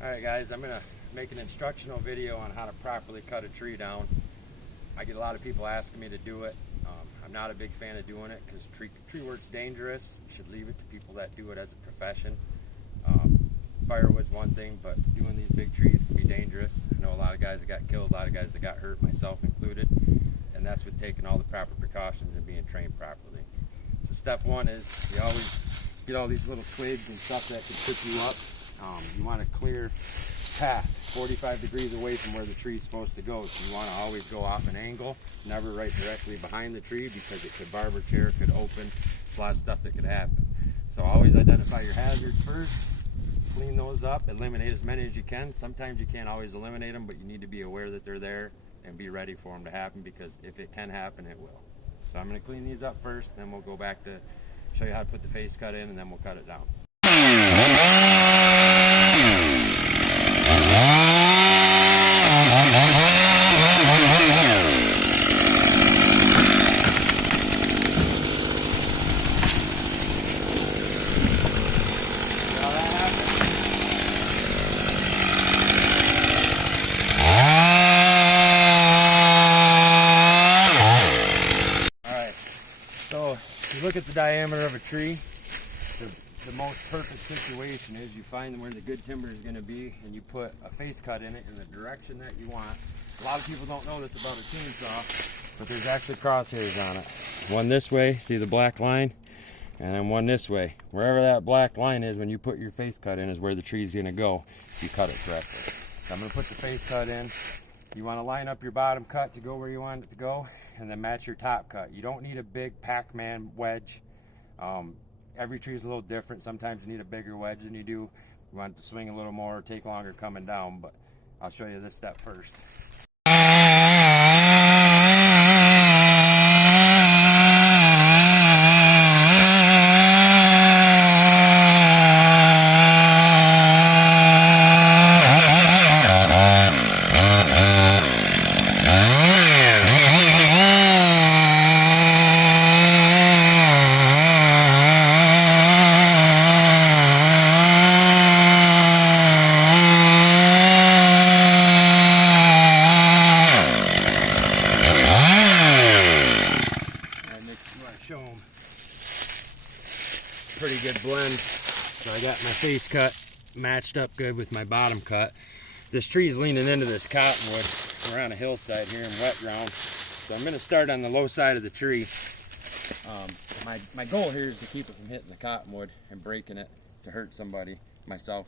Alright guys, I'm going to make an instructional video on how to properly cut a tree down. I get a lot of people asking me to do it. I'm not a big fan of doing it because tree work's dangerous. You should leave it to people that do it as a profession. Firewood's one thing, but doing these big trees can be dangerous. I know a lot of guys that got killed, a lot of guys that got hurt, myself included, and that's with taking all the proper precautions and being trained properly. So step one is you always get all these little twigs and stuff that can trip you up. You want a clear path 45 degrees away from where the tree is supposed to go. So you want to always go off an angle, never right directly behind the tree because it could barber chair, could open, there's a lot of stuff that could happen. So always identify your hazards first, clean those up, eliminate as many as you can. Sometimes you can't always eliminate them, but you need to be aware that they're there and be ready for them to happen because if it can happen, it will. So I'm going to clean these up first, then we'll go back to show you how to put the face cut in and then we'll cut it down. So if you look at the diameter of a tree, the most perfect situation is you find where the good timber is going to be and you put a face cut in it in the direction that you want. A lot of people don't know this about a chainsaw, but there's actually crosshairs on it. One this way, see the black line, and then one this way. Wherever that black line is when you put your face cut in is where the tree is going to go if you cut it correctly. So I'm going to put the face cut in. You want to line up your bottom cut to go where you want it to go and then match your top cut. You don't need a big Pac-Man wedge. Every tree is a little different. Sometimes you need a bigger wedge than you do. You want it to swing a little more, take longer coming down, but I'll show you this step first. Show them. Pretty good blend. So I got my face cut matched up good with my bottom cut. This tree is leaning into this cottonwood. We're on a hillside here in wet ground. So I'm going to start on the low side of the tree. My goal here is to keep it from hitting the cottonwood and breaking it to hurt somebody, myself